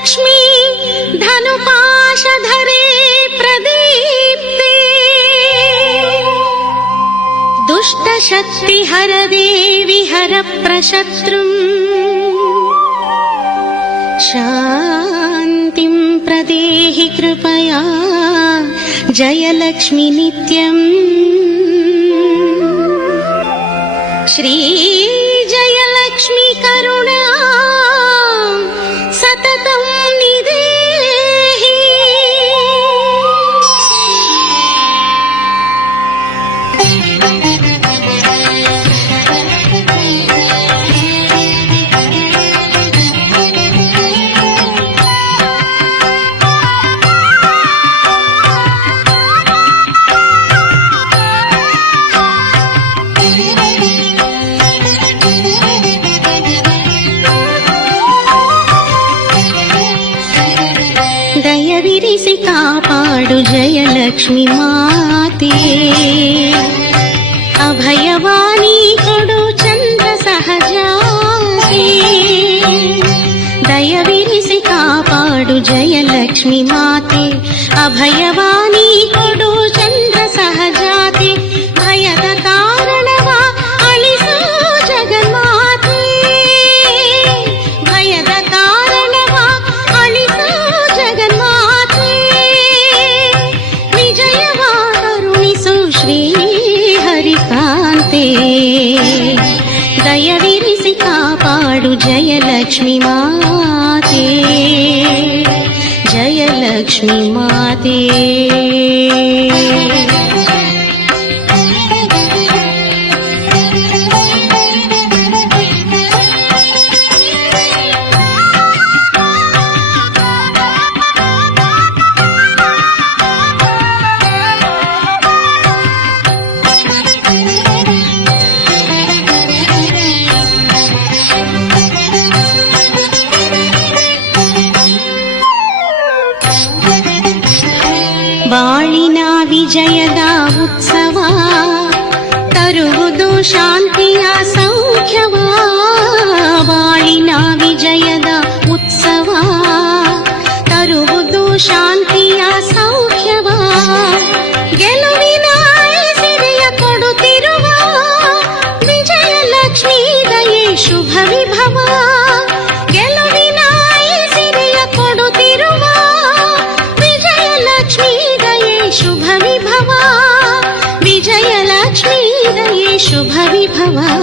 जयलक्ष्मी धनुपाशधरे प्रदीप्ते दुष्टशक्तिहर देवि हर प्रशत्रुम् शान्तिं प्रदेहि कृपया जयलक्ष्मी नित्यम् श्री जयलक्ष्मी करुणा सततं निदेहि। दयविरिसि कापाडु जयलक्ष्मी माते अभयवाणी कोडु चंद्र सहजाते दयविरिसि कापाडु जयलक्ष्मी माते अभयवाणी कोडु चंद्र सहजाते भयद कारणवा अलिसु जगन्माते भयद कारणवा अलिसु जगन्माते विजयवा करुणिसु श्री हरिकान्ते दयविरिसि कापाडु जयलक्ष्मी माते जयलक्ष्मी माते। ಬಾಳಿನ ವಿಜಯದ ಉತ್ಸವ ತರುವುದು ಶಾಂತಿಯ ಸೌಖ್ಯವ ಬಾಳಿನ ವಿಜಯದ ಉತ್ಸವ ತರುವುದು ಶಾಂತಿಯ ಸೌಖ್ಯವ ಗೆಲುವಿನ ಸಿರಿಯ ಕೊಡುತ್ತಿರುವ ವಿಜಯಲಕ್ಷ್ಮೀ ದಯೆ ಶುಭ ವಿಭವ ಗೆಲುವಿನ ಸಿರಿಯ ಕೊಡುತ್ತಿರುವ ವಿಜಯಲಕ್ಷ್ಮೀ शुभ विभव विजयलक्ष्मी दये शुभ विभव।